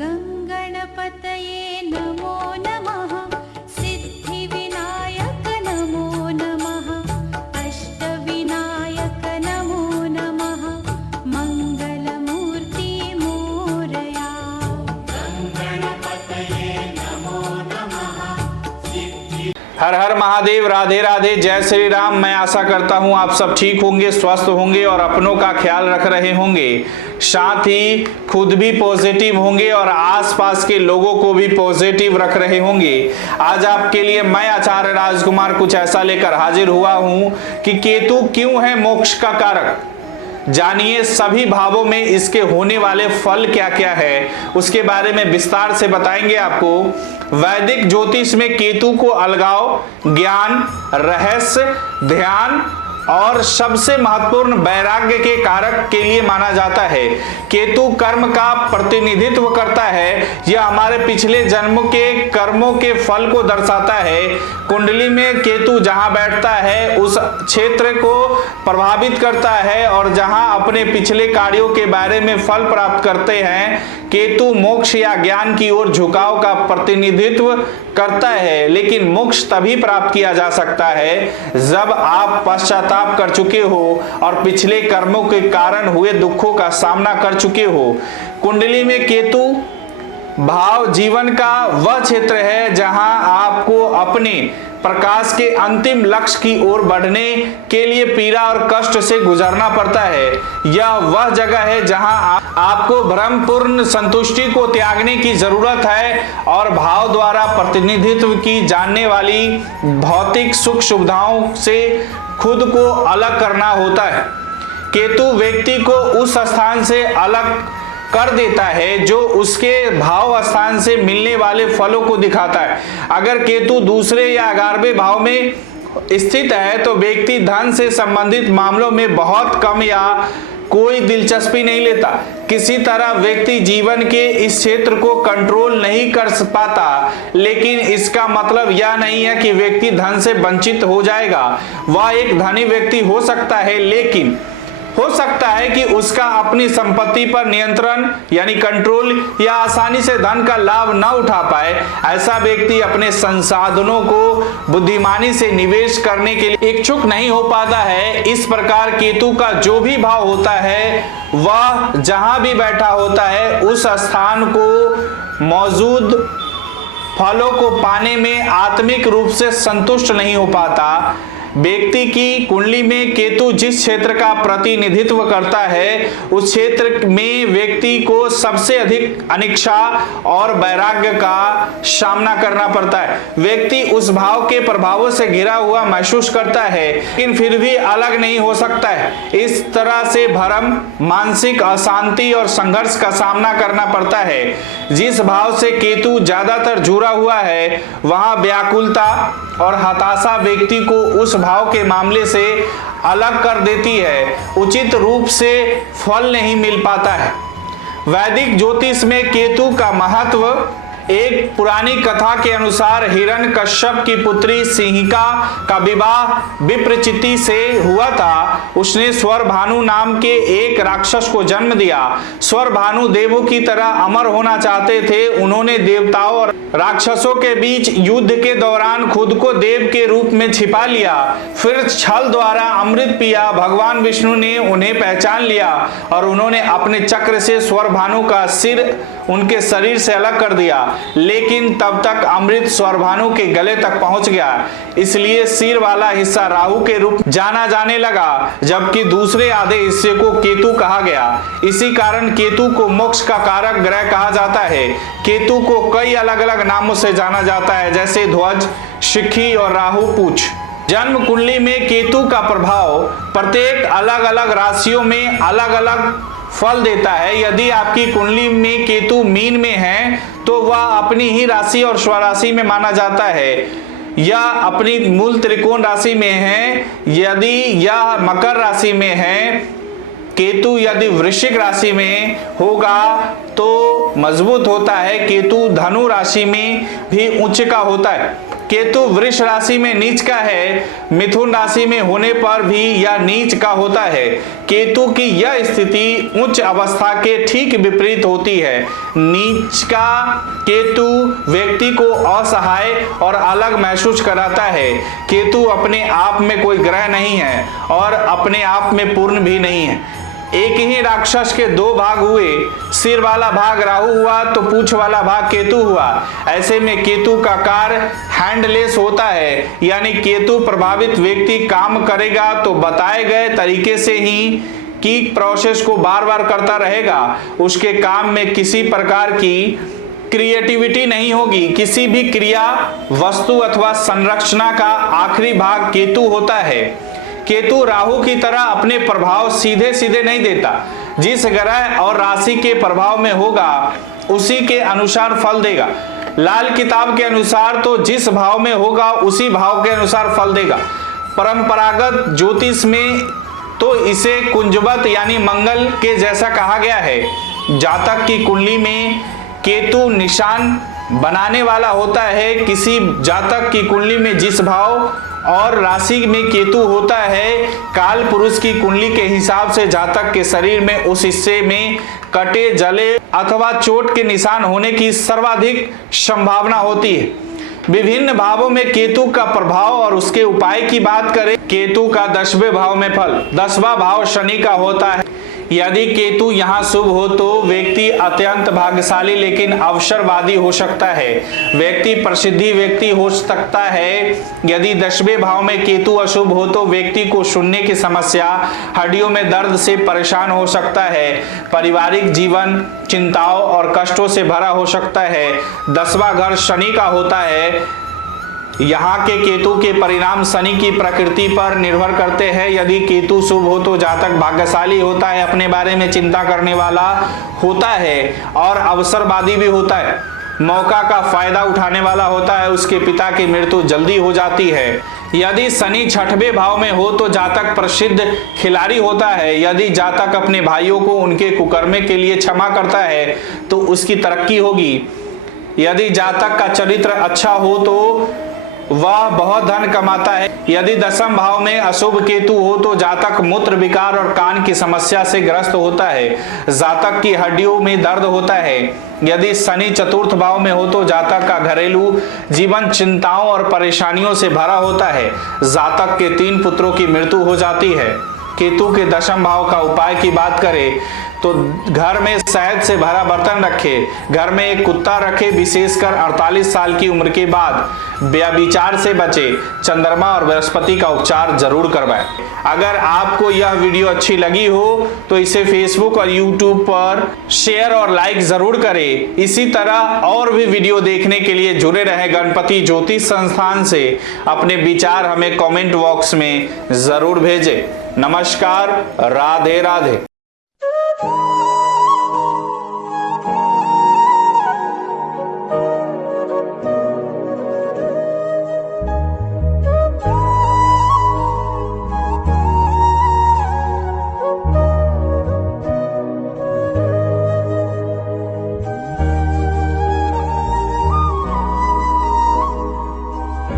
गंगणपतये नमो नमः, सिद्धिविनायक नमो नमः, अष्टविनायक नमो नमः, मंगलमूर्ति मोरया। गंगणपतये नमो नमः। हर हर महादेव, राधे राधे, जय श्री राम। मैं आशा करता हूं आप सब ठीक होंगे, स्वस्थ होंगे और अपनों का ख्याल रख रहे होंगे, साथ ही खुद भी पॉजिटिव होंगे और आसपास के लोगों को भी पॉजिटिव रख रहे होंगे। आज आपके लिए मैं आचार्य राजकुमार कुछ ऐसा लेकर हाजिर हुआ हूं कि केतु क्यों है मोक्ष का कारक। जानिए सभी भावों में इसके होने वाले फल क्या क्या है, उसके बारे में विस्तार से बताएंगे आपको। वैदिक ज्योतिष में केतु को अलगाव, ज्ञान, रहस्य, ध्यान और सबसे महत्वपूर्ण वैराग्य के कारक के लिए माना जाता है। केतु कर्म का प्रतिनिधित्व करता है, यह हमारे पिछले जन्म के कर्मों के फल को दर्शाता है। कुंडली में केतु जहां बैठता है उस क्षेत्र को प्रभावित करता है और जहां अपने पिछले कार्यों के बारे में फल प्राप्त करते हैं। केतु मोक्ष या ज्ञान की ओर झुकाव का प्रतिनिधित्व करता है, लेकिन मोक्ष तभी प्राप्त किया जा सकता है जब आप पश्चाताप कर चुके हो और पिछले कर्मों के कारण हुए दुखों का सामना कर चुके हो। कुंडली में केतु भाव जीवन का वह क्षेत्र है जहां आपको अपने प्रकाश के अंतिम लक्ष्य की ओर बढ़ने के लिए पीड़ा और कष्ट से गुजरना पड़ता है। यह वह जगह है जहां आपको भ्रमपूर्ण संतुष्टि को त्यागने की जरूरत है और भाव द्वारा प्रतिनिधित्व की जाने वाली भौतिक सुख सुविधाओं से खुद को अलग करना होता है। केतु व्यक्ति को उस स्थान से अलग कर देता है जो उसके भाव स्थान से मिलने वाले फलों को दिखाता है। अगर केतु दूसरे या 11वें भाव में स्थित है तो व्यक्ति धन से संबंधित मामलों में बहुत कम या कोई दिलचस्पी नहीं लेता। किसी तरह व्यक्ति जीवन के इस क्षेत्र को कंट्रोल नहीं कर पाता, लेकिन इसका मतलब यह नहीं है कि व्यक्ति धन से वंचित हो जाएगा। वह एक धनी व्यक्ति हो सकता है, लेकिन हो सकता है कि उसका अपनी संपत्ति पर नियंत्रण यानी कंट्रोल या आसानी से धन का लाभ न उठा पाए। ऐसा व्यक्ति अपने संसाधनों को बुद्धिमानी से निवेश करने के लिए इच्छुक नहीं हो पाता है। इस प्रकार केतु का जो भी भाव होता है वह जहां भी बैठा होता है उस स्थान को मौजूद फलों को पाने में आत्मिक रूप से संतुष्ट नहीं हो पाता। व्यक्ति की कुंडली में केतु जिस क्षेत्र का प्रतिनिधित्व करता है उस क्षेत्र में व्यक्ति को सबसे अधिक अनिच्छा और वैराग्य का सामना करना पड़ता है। व्यक्ति उस भाव के प्रभावों से घिरा हुआ महसूस करता है, लेकिन फिर भी अलग नहीं हो सकता है। इस तरह से भ्रम, मानसिक अशांति और संघर्ष का सामना करना पड़ता है। जिस भाव से केतु ज्यादातर जुड़ा हुआ है वहां व्याकुलता और हताशा व्यक्ति को उस भाव के मामले से अलग कर देती है, उचित रूप से फल नहीं मिल पाता है। वैदिक ज्योतिष में केतु का महत्व एक पुरानी कथा के अनुसार हिरण्यकश्यप की पुत्री सिंहिका का विवाह विप्रचिति से हुआ था। उसने स्वरभानु नाम के एक राक्षस को जन्म दिया। स्वरभानु देवों की तरह अमर होना चाहते थे। उन्होंने देवताओं और राक्षसों के बीच युद्ध के दौरान खुद को देव के रूप में छिपा लिया, फिर छल द्वारा अमृत पिया। भगवान विष्णु ने उन्हें पहचान लिया और उन्होंने अपने चक्र से स्वरभानु का सिर उनके शरीर से अलग कर दिया, लेकिन तब तक अमृत स्वरभानु के गले तक पहुंच गया। इसलिए सिर वाला हिस्सा राहु के रूप जाना जाने लगा, जबकि दूसरे आधे हिस्से को केतु कहा गया। इसी कारण केतु को मोक्ष का कारक ग्रह कहा जाता है। केतु को कई अलग अलग नामों से जाना जाता है, जैसे ध्वज, शिखी और राहु पूछ। जन्म कुंडली में केतु का प्रभाव प्रत्येक अलग अलग राशियों में अलग अलग फल देता है। यदि आपकी कुंडली में केतु मीन में है तो वह अपनी ही राशि और स्वराशि में माना जाता है, या अपनी मूल त्रिकोण राशि में है। यदि यह मकर राशि में है, केतु यदि वृश्चिक राशि में होगा तो मजबूत होता है। केतु धनु राशि में भी उच्च का होता है। केतु वृष राशि में नीच का है, मिथुन राशि में होने पर भी यह नीच का होता है। केतु की यह स्थिति उच्च अवस्था के ठीक विपरीत होती है। नीच का केतु व्यक्ति को असहाय और अलग महसूस कराता है। केतु अपने आप में कोई ग्रह नहीं है और अपने आप में पूर्ण भी नहीं है। एक ही राक्षस के दो भाग हुए, सिर वाला भाग राहु हुआ तो पूंछ वाला भाग केतु हुआ। ऐसे में केतु का कार्य हैंडलेस होता है, यानी केतु प्रभावित व्यक्ति काम करेगा तो बताए गए तरीके से ही की प्रोसेस को बार बार करता रहेगा। उसके काम में किसी प्रकार की क्रिएटिविटी नहीं होगी। किसी भी क्रिया, वस्तु अथवा संरचना का आखिरी भाग केतु होता है। केतु राहु की तरह अपने प्रभाव सीधे सीधे नहीं देता। जिस ग्रह और राशि के प्रभाव में होगा उसी के अनुसार फल देगा। लाल किताब के अनुसार तो जिस भाव में होगा उसी भाव के अनुसार फल देगा। परंपरागत ज्योतिष में तो इसे कुंजवत यानी मंगल के जैसा कहा गया है। जातक की कुंडली में केतु निशान बनाने वाला होता है। किसी जातक की कुंडली में जिस भाव और राशि में केतु होता है, काल पुरुष की कुंडली के हिसाब से जातक के शरीर में उस हिस्से में कटे, जले अथवा चोट के निशान होने की सर्वाधिक संभावना होती है। विभिन्न भावों में केतु का प्रभाव और उसके उपाय की बात करें। केतु का 10वें भाव में फल, 10वां भाव शनि का होता है। यदि केतु यहाँ शुभ हो तो व्यक्ति अत्यंत भाग्यशाली लेकिन अवसरवादी हो सकता है। व्यक्ति प्रसिद्धि व्यक्ति हो सकता है। यदि 10वें भाव में केतु अशुभ हो तो व्यक्ति को सुनने की समस्या, हड्डियों में दर्द से परेशान हो सकता है। पारिवारिक जीवन चिंताओं और कष्टों से भरा हो सकता है। 10वां घर शनि का होता है। यहाँ के केतु के परिणाम शनि की प्रकृति पर निर्भर करते हैं। यदि केतु शुभ हो तो जातक भाग्यशाली होता है, अपने बारे में चिंता करने वाला होता है और अवसरवादी भी होता है। मौका का फायदा उठाने वाला होता है। उसके पिता की मृत्यु जल्दी हो जाती है। यदि शनि 6वें भाव में हो तो जातक प्रसिद्ध खिलाड़ी होता है। यदि जातक अपने भाइयों को उनके कुकर्मे के लिए क्षमा करता है तो उसकी तरक्की होगी। यदि जातक का चरित्र अच्छा हो तो वह बहुत धन कमाता है। यदि 10वें भाव में अशुभ केतु हो तो जातक मूत्र विकार और कान की समस्या से ग्रस्त होता है। जातक की हड्डियों में दर्द होता है। यदि शनि 4th भाव में हो तो जातक का घरेलू जीवन चिंताओं और परेशानियों से भरा होता है। जातक के 3 पुत्रों की मृत्यु हो जाती है। केतु के 10वें भाव का उपाय की बात करें तो घर में शहद से भरा बर्तन रखे, घर में एक कुत्ता रखे, विशेषकर 48 साल की उम्र के बाद व्यभिचार से बचे, चंद्रमा और बृहस्पति का उपचार जरूर करवाएं। अगर आपको यह वीडियो अच्छी लगी हो तो इसे फेसबुक और यूट्यूब पर शेयर और लाइक जरूर करें। इसी तरह और भी वीडियो देखने के लिए जुड़े रहे गणपति ज्योतिष संस्थान से। अपने विचार हमें कमेंट बॉक्स में जरूर भेजें। नमस्कार, राधे राधे।